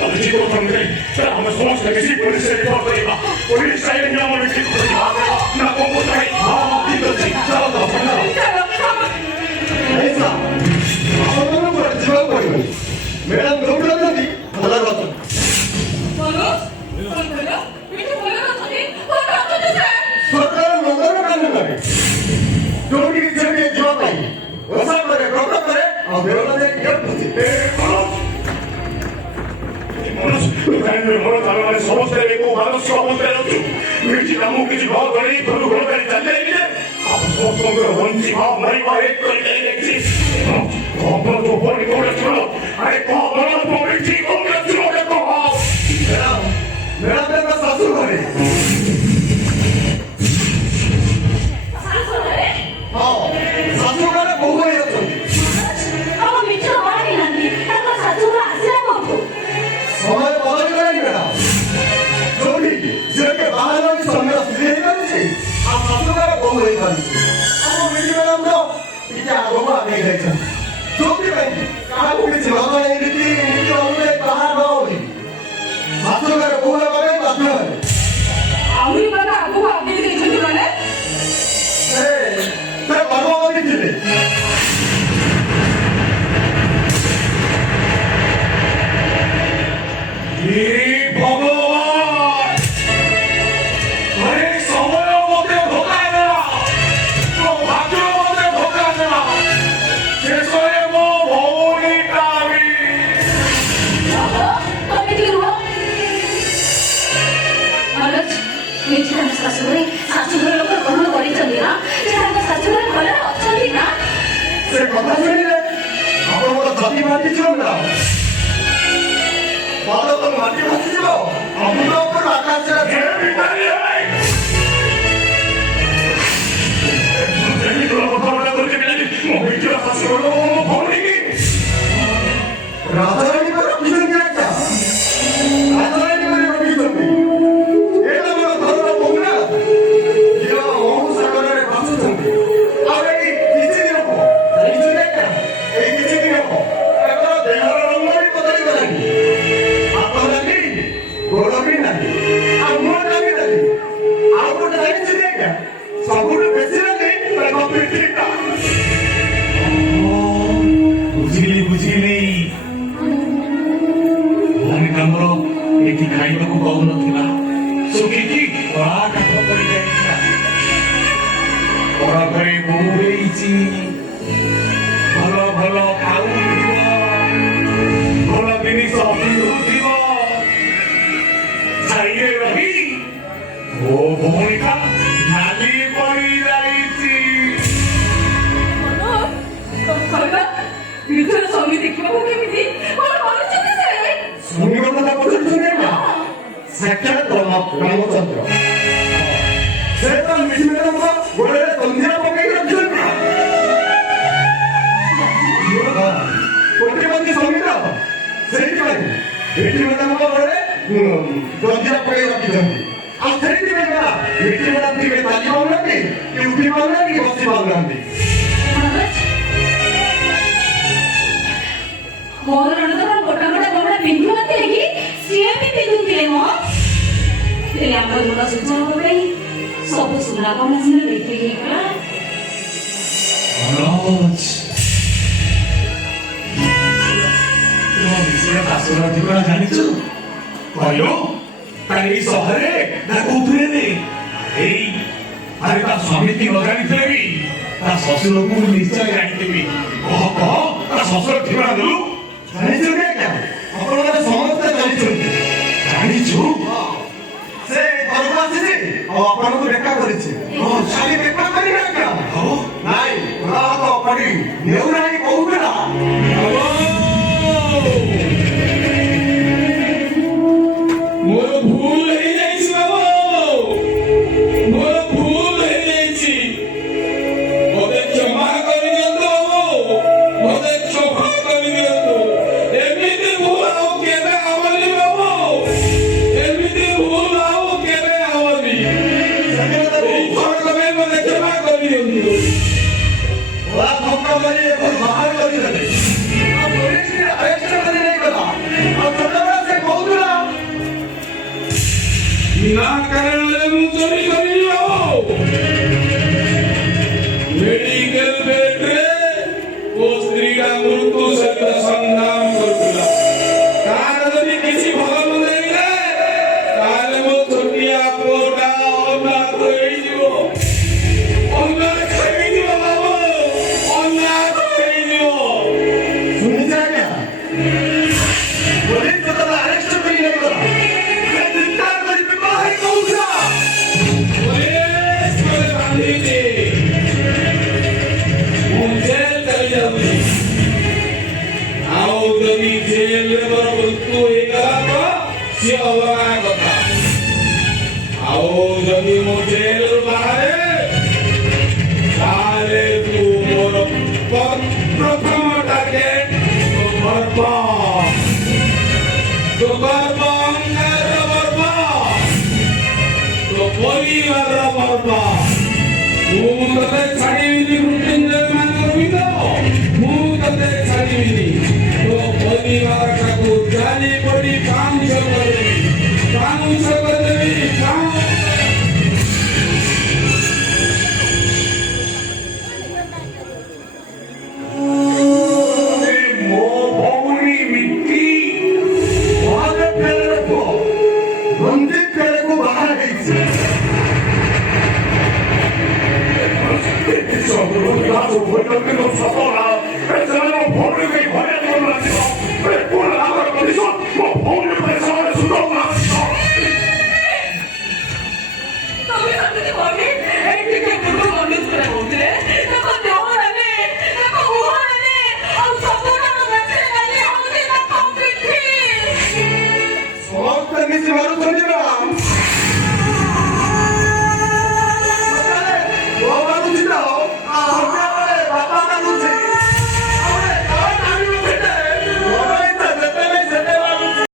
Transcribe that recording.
Oggi potrebbe la sua che si può essere portata, poi sai andiamo nel tipo di ma con potrei dirci ciao ऐसा आपको पर जीवन पड़ेगा मेरा लोग नहीं भला बात बोलो बोलो बेटे बोलो ना सही और आप तो जैसे सरकार मंगल करने लगे जो भी जगह जीवन पाएंगे वैसा करे प्रॉब्लम करे और बेरोजगार ने क्या पूछे 사람을 서로서로 내고 받았어 못되는 중 밀지나 묵기지 거거리 불거리 잘내기는 소송을 원지마 머리와 했거리 내겠지 거버도 버리 고렸으로 아래 거버도 버리지 고렸으로 했고 मेरा मेरा सासुर करे हाँ सासुर करे बहु है तो अब मित्र वाली नंदी तब सासुर आसिया को समय बदल गई बेटा जो भी जिसके बाहर वाली समय सुधे ही बनी थी आप सासुर करे बहु है बनी थी अब मित्र मेरा हम लोग इतना आगोमा नहीं गए थे जो भी बनी कहाँ को भी जीवाना नहीं रहती इनके वालों बाहर ना होगी सासुर करे बहु है बने बात है आउरी बना आपको आगे से चल रहा है मैं भगवान की थी 이 भगवान अरे समय मते धोखा देना तो भाग्य मते धोखा देना शेषରେ ମୋ ଭଉଣୀଟା ବି ତମେ ଟିକେ ରୁହ ମନୋଜ ମିତ୍ର ଶାଶୁଘରେ ଶାଶୁଘର ଲୋକ ଗ୍ରହଣ କରିଛନ୍ତି ନା ସେ ତାଙ୍କ ଶାଶୁଘରେ ଭଲରେ ଅଛନ୍ତି ନା ସେ କଥା ଶୁଣିଲେ ଆପଣଙ୍କର ଛାତି ମାଟିଯିବ ନା ପାଦ ତ ମାଟି ଭାସିଯିବ ଅମୃତ ଉପରୁ ଆକାଶରେ ଏ ଭିତରେ ଯେମିତି କଥାବାର୍ତ୍ତା କରୁଛି ମୋ ମିତ୍ର ଶାଶୁଘର ମୋ ଭଉଣୀ ରାଧାରାଣୀ ପରେ ରଖିଛନ୍ତି ଆଜ୍ଞା ରାଧାରାଣୀ ପରେ ରଖିଛନ୍ତି ଏଇଟା ମୋର ଘରର ବହୁନା ଝିଅ ମହୁ ସାଗରରେ ଭାସୁଛନ୍ତି ଆଉ ଏଇ କିଛି ଦିନ ହବ ଜାଣିଛନ୍ତି ଆଜ୍ଞା ଏଇ କିଛି ଦିନ ହବ ତାଙ୍କର ଦେହର ରଙ୍ଗ ବି ବଦଳି ଗଲାଣି ହାତ ନାହିଁ ଗୋଡ଼ ବି ନାହିଁ ଆଉ ମୁହଁଟା ବି ନାହିଁ ଆଉ ଗୋଟେ ଜାଣିଛନ୍ତି ଆଜ୍ଞା ସବୁଠୁ ବେଶୀ ନାହିଁ ତାଙ୍କ ପିଠିଟା ବୁଝିଲି ଭଉଣୀ ତାଙ୍କର ଏଠି ଖାଇବାକୁ ପାଉନଥିଲା ଶୁଖିକି କଳା କାଠ ପଡ଼ିଯାଇଥିଲା ପରେ ବୋଉ ହେଇଛି ଭଲ ଭଲ ଖାଉଥିବ ଭଲ ଜିନିଷ ପିନ୍ଧୁଥିବ ଛାଇରେ ରହି ମୋ ଭଉଣୀଟା ନାଲି ପଡ଼ିଯାଇଛି କହିବା ମିତ୍ର ସ୍ୱାମୀ ଦେଖିବାକୁ କେମିତି ମୋର କରୁଛନ୍ତି ସେ ଶୁଣିବା କଥା କହୁଛନ୍ତି ଆଜ୍ଞା ସାକ୍ଷାତ ରାମଚନ୍ଦ୍ର ସେ ତ ମିଶ୍ରଙ୍କ ଗୋଡ଼ରେ ସନ୍ଧ୍ୟା ପକେଇ ରଖିଛନ୍ତି କୋଟିପତି ସମିତ ସେଇଥିପାଇଁ ଏଠି ମ୍ୟାଡାମଙ୍କ ଘରେ ସନ୍ଧ୍ୟା ପକେଇ ରଖିଛନ୍ତି ଆଉ ସେଇଥିପାଇଁ ନା ଏଠି ମ୍ୟାଡାମ ଟିକେ ଚାଲି ପାରୁନାହାନ୍ତି କି ଉଠି ପାରୁନାହାନ୍ତି କି ବସି ପାରୁନାହାନ୍ତି ମୋର ନଣନ୍ଦର ଗୋଟା ଗୋଟା ଗହଣା ପିନ୍ଧୁନଥିଲେ କି ସିଏ ବି ପିନ୍ଧୁଥିଲେ ମ ହେଲେ ଆମ ଋଣ ସୁଝା ହବ ପାଇଁ ସବୁ ସୁନା ଗହଣା ସିନା ବିକ୍ରି ହେଇଗଲା ମନୋଜ ତୁମ ବିଷୟରେ ଶାଶୁର ଠିକଣା ଜାଣିଛୁ କହିଲୁ ତାର ଏଇ ସହରରେ ନା କୋଉଥିରେ ଏଇ ଆରେ ତା ସ୍ୱାମୀ କି ନ ଜାଣିଥିଲେ ବି ତା ଶ୍ୱଶୁରକୁ ମୁଁ ନିଶ୍ଚୟ ଜାଣିଥିବି କହ କହ ତା ଶ୍ୱଶୁର ଠିକଣା ଦେଲୁ ଜାଣିଛନ୍ତି ଆଜ୍ଞା ଆପଣମାନେ ସମସ୍ତେ ଜାଣିଛନ୍ତି ଜାଣିଛୁ ସେ ଘରକୁ ଆସିଛି ଆଉ ଆପଣଙ୍କୁ ଦେଖା କରିଛି ଖାଲି ଦେଖା କରିବେ ଆଜ୍ଞା ନାଇଁ ଗୋଡ଼ ହାତ ପଡ଼ି ନେଉନାହିଁ କହୁଥିଲା ମୋର ଭୁଲ ହେଇଯାଇଛି ବାବୁ ମୋର ଭୁଲ ହେଇଯାଇଛି ମୋତେ କ୍ଷମା କରିଦିଅନ୍ତୁ ବାବୁ ମୋତେ କ୍ଷମା କରିଦିଅନ୍ତୁ ଏମିତି ଭୁଲ ଆଉ କେବେ ହବନି ବାବୁ ଏମିତି ଭୁଲ ଆଉ କେବେ ହବନି ଏଇ ଥରକ ପାଇଁ ମୋତେ କ୍ଷମା କରିଦିଅନ୍ତୁ ବାହାର କରିଦେଲେ Volete tornare adesso per il lavoro? Per il tanto di prepare cosa? Volesco banditi! Un gel tagliati! Audoni gel berbentuk apa? Siapa kata? Audoni model bahaya! Sale umur pertama target berapa? Berapa enggak berapa? Poligar berapa? Mudah cari ini rutin dengan berbeda. Mudah cari ini. Poligar kaku jadi beri panggung berdiri. ମୋ ଭଉଣୀ ମିଟି ଘରେ ଫେରକୁ ମନ୍ଦିର ଫେରକୁ ବାହାର ହେଇଛି ତମେ ସତରେ କହି ଏଠିକି ବୁଢୁ ମନୁଷ୍ୟ କହୁଥିଲେ ତାଙ୍କ ଦେହରେ ତାଙ୍କ ମୁହଁରେ ଆଉ ସବୁ ତାଙ୍କ ଗଛରେ ଗାଲି ହଉଛି ତାଙ୍କ ପିଠି ସମସ୍ତେ ମିଶି ମାରୁଛନ୍ତି ନା